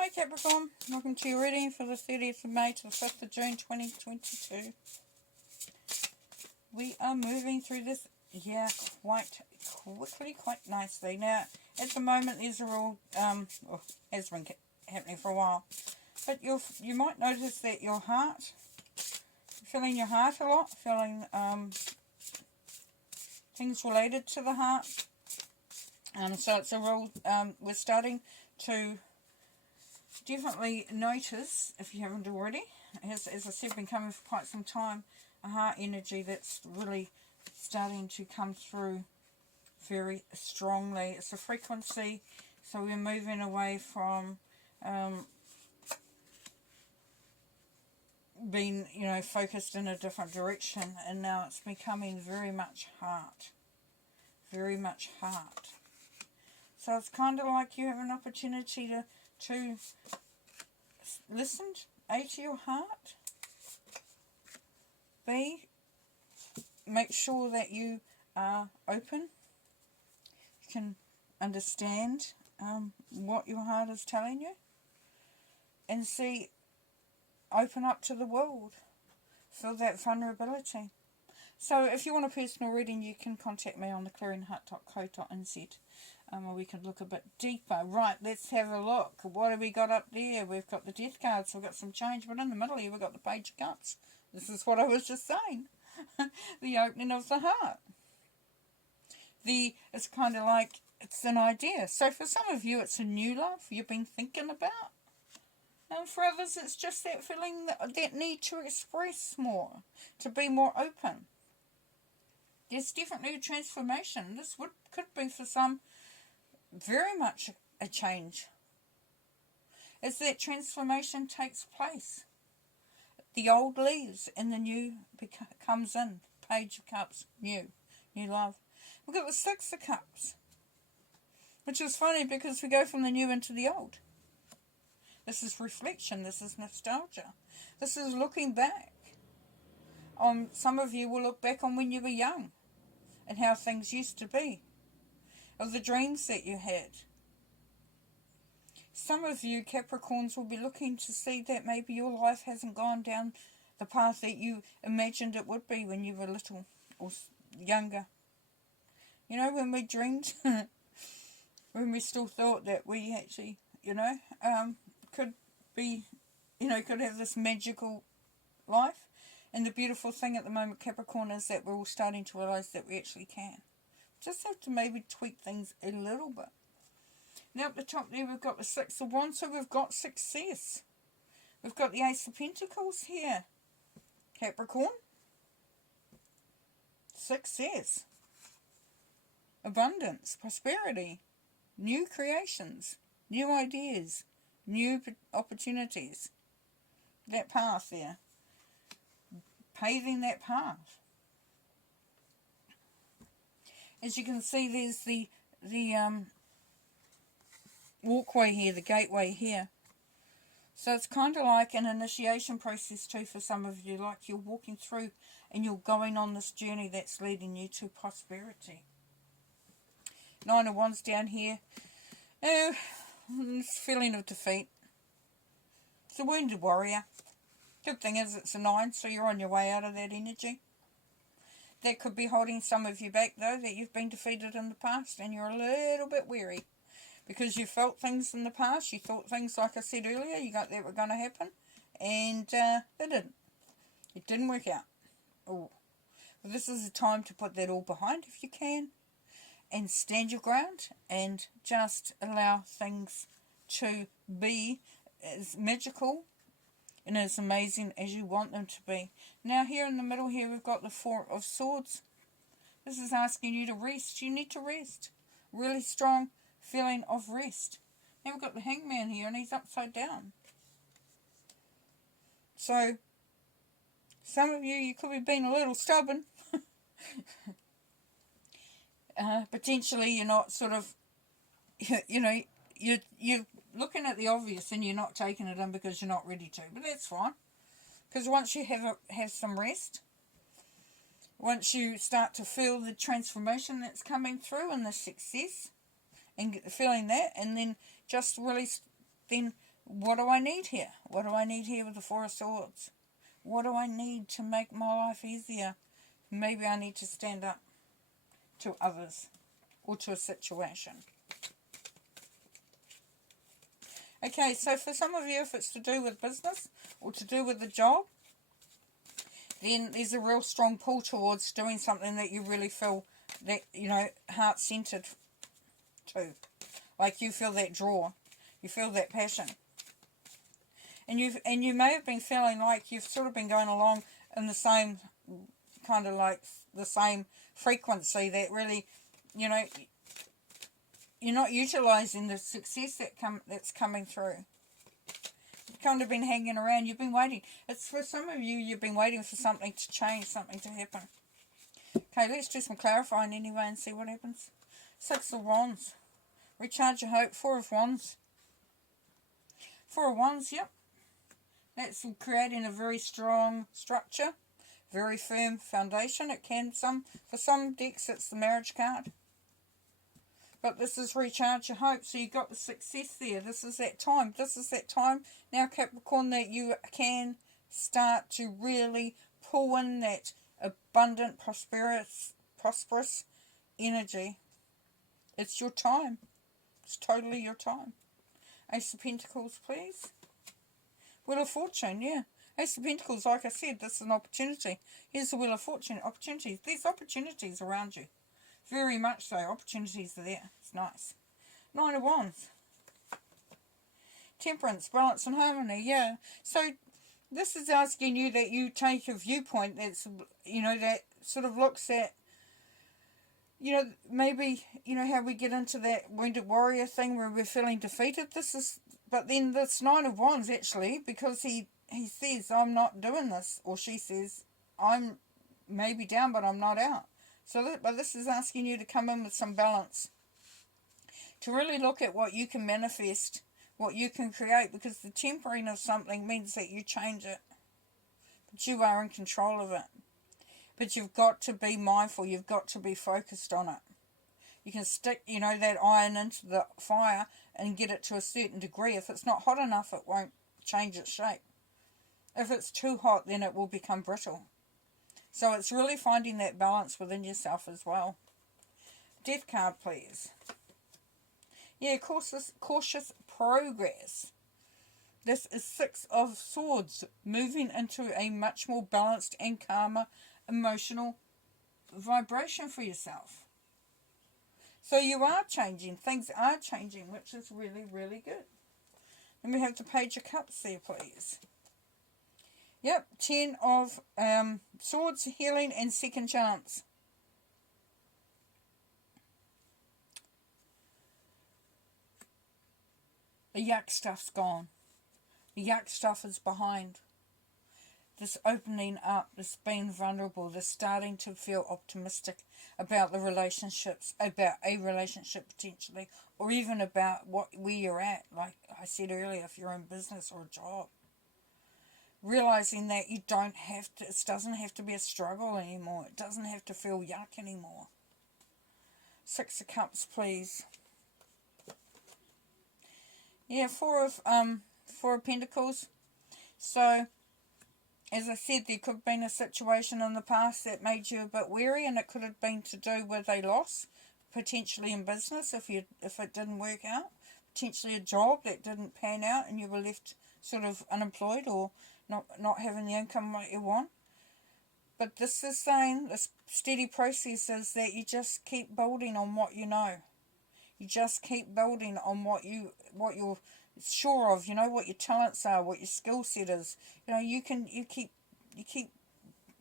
Hi Capricorn, welcome to your reading for the 30th of May to the 5th of June 2022. We are moving through this year quite quickly, quite nicely. Now, at the moment these are all, has been happening for a while, but you might notice that your heart, feeling your heart a lot, feeling things related to the heart. So it's a real, we're starting to definitely notice, if you haven't already, as I said, been coming for quite some time, a heart energy that's really starting to come through very strongly. It's a frequency, so we're moving away from being, focused in a different direction, and now it's becoming very much heart. Very much heart. So it's kind of like you have an opportunity to listen, A, to your heart, B, make sure that you are open, you can understand what your heart is telling you, and C, open up to the world, feel that vulnerability. So if you want a personal reading, you can contact me on theclearingheart.co.nz. Or we can look a bit deeper. Right, let's have a look. What have we got up there? We've got the death cards, we've got some change, but in the middle here we've got the page of cups. This is what I was just saying. The opening of the heart. It's kind of like, it's an idea. So for some of you it's a new love you've been thinking about. And for others it's just that feeling, that need to express more, to be more open. There's definitely a transformation. This could be for some very much a change. As that transformation takes place, the old leaves and the new comes in. Page of Cups, new love. We've got the Six of Cups, which is funny because we go from the new into the old. This is reflection, this is nostalgia, this is looking back. Some of you will look back on when you were young and how things used to be, of the dreams that you had. Some of you Capricorns will be looking to see that maybe your life hasn't gone down the path that you imagined it would be when you were little or younger. You know, when we dreamed, when we still thought that we actually, could be, could have this magical life. And the beautiful thing at the moment, Capricorn, is that we're all starting to realise that we actually can. Just have to maybe tweak things a little bit. Now at the top there we've got the Six of Wands, so we've got success. We've got the Ace of Pentacles here, Capricorn. Success. Abundance, prosperity, new creations, new ideas, new opportunities. That path there. Paving that path. As you can see, there's the walkway here, the gateway here. So it's kind of like an initiation process too for some of you, like you're walking through and you're going on this journey that's leading you to prosperity. Nine of Wands down here. Feeling of defeat. It's a wounded warrior. Good thing is it's a 9, so you're on your way out of that energy. That could be holding some of you back though, that you've been defeated in the past and you're a little bit weary. Because you felt things in the past, you thought things, like I said earlier, you got that were going to happen. And they didn't. It didn't work out. Oh. Well, this is the time to put that all behind if you can. And stand your ground and just allow things to be as magical and as amazing as you want them to be. Now here in the middle here we've got the Four of Swords. This is asking you to rest. You need to rest. Really strong feeling of rest. Now we've got the Hangman here and he's upside down. So some of you could be being a little stubborn. Potentially you're not sort of, you're looking at the obvious and you're not taking it in because you're not ready to. But that's fine. Because once you have some rest, once you start to feel the transformation that's coming through and the success, and feeling that, and then just really then what do I need here? What do I need here with the Four of Swords? What do I need to make my life easier? Maybe I need to stand up to others or to a situation. Okay, so for some of you, if it's to do with business or to do with the job, then there's a real strong pull towards doing something that you really feel that, you know, heart-centered to. Like you feel that draw. You feel that passion. And you may have been feeling like you've sort of been going along in the same, kind of like the same frequency that really, you know, you're not utilising the success that's coming through. You've kind of been hanging around. You've been waiting. It's for some of you, you've been waiting for something to change, something to happen. Okay, let's do some clarifying anyway and see what happens. 6 of Wands. Recharge your hope. 4 of Wands. 4 of Wands, yep. That's creating a very strong structure. Very firm foundation. It can, for some decks, it's the marriage card. But this is recharge your hope. So you got the success there. This is that time. This is that time now, Capricorn, that you can start to really pull in that abundant, prosperous energy. It's your time. It's totally your time. Ace of Pentacles, please. Wheel of Fortune, yeah. Ace of Pentacles, like I said, this is an opportunity. Here's the Wheel of Fortune, opportunities. There's opportunities around you. Very much so. Opportunities are there. It's nice. 9 of Wands. Temperance, balance and harmony. Yeah. So this is asking you that you take a viewpoint that's, you know, that sort of looks at, you know, maybe, you know, how we get into that wounded warrior thing where we're feeling defeated. This is, but then this 9 of Wands actually, because he says, I'm not doing this, or she says, I'm maybe down, but I'm not out. So, but this is asking you to come in with some balance. To really look at what you can manifest, what you can create, because the tempering of something means that you change it. But you are in control of it. But you've got to be mindful. You've got to be focused on it. You can stick, you know, that iron into the fire and get it to a certain degree. If it's not hot enough, it won't change its shape. If it's too hot, then it will become brittle. So it's really finding that balance within yourself as well. Death card, please. Yeah, cautious progress. This is 6 of Swords, moving into a much more balanced and calmer emotional vibration for yourself. So you are changing. Things are changing, which is really, really good. Then we have the Page of Cups there, please. Yep, 10 of Swords, healing and second chance. The yuck stuff's gone. The yuck stuff is behind. This opening up, this being vulnerable, this starting to feel optimistic about the relationships, about a relationship potentially, or even about where you're at, like I said earlier, if you're in business or a job. Realizing that you don't have to, it doesn't have to be a struggle anymore. It doesn't have to feel yuck anymore. 6 of Cups, please. Yeah, 4 of Pentacles. So, as I said, there could have been a situation in the past that made you a bit wary, and it could have been to do with a loss, potentially in business if it didn't work out. Potentially a job that didn't pan out and you were left sort of unemployed or not having the income that you want. But this is saying, this steady process is that you just keep building on what you know. You just keep building on what you're sure of, you know, what your talents are, what your skill set is. You know, you keep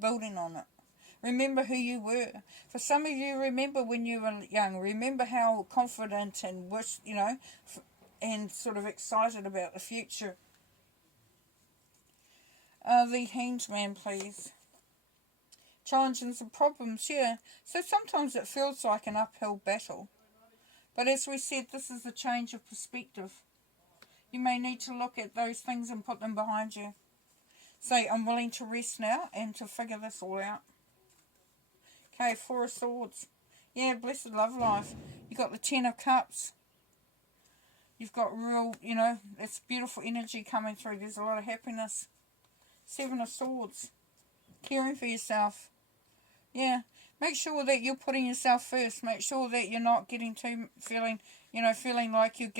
building on it. Remember who you were. For some of you, remember when you were young. Remember how confident and and sort of excited about the future. The Hanged Man, please. Challenges and problems, yeah. So sometimes it feels like an uphill battle. But as we said, this is a change of perspective. You may need to look at those things and put them behind you. Say, I'm willing to rest now and to figure this all out. Okay, 4 of Swords. Yeah, blessed love life. You've got the 10 of Cups. You've got real, It's beautiful energy coming through. There's a lot of happiness. 7 of Swords. Caring for yourself. Yeah. Make sure that you're putting yourself first. Make sure that you're not getting too, feeling like you're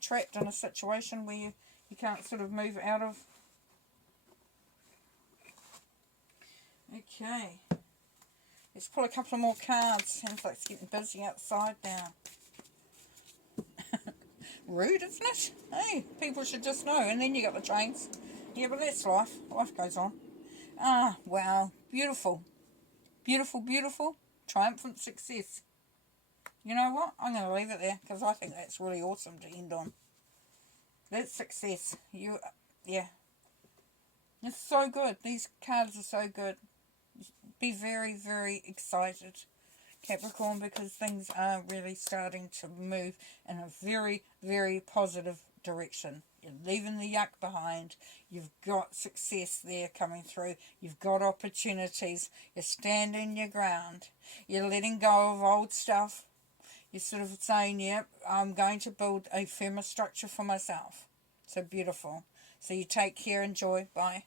trapped in a situation where you can't sort of move out of. Okay. Let's pull a couple of more cards. Sounds like it's getting busy outside now. Rude, isn't it? Hey, people should just know. And then you got the chains. Yeah, but that's life. Life goes on. Ah, wow. Beautiful. Beautiful, beautiful. Triumphant success. You know what? I'm going to leave it there because I think that's really awesome to end on. That's success. Yeah. It's so good. These cards are so good. Be very, very excited, Capricorn, because things are really starting to move in a very, very positive direction. You're leaving the yuck behind. You've got success there coming through. You've got opportunities. You're standing your ground. You're letting go of old stuff. You're sort of saying, yep, I'm going to build a firmer structure for myself. So beautiful. So you take care, enjoy. Bye.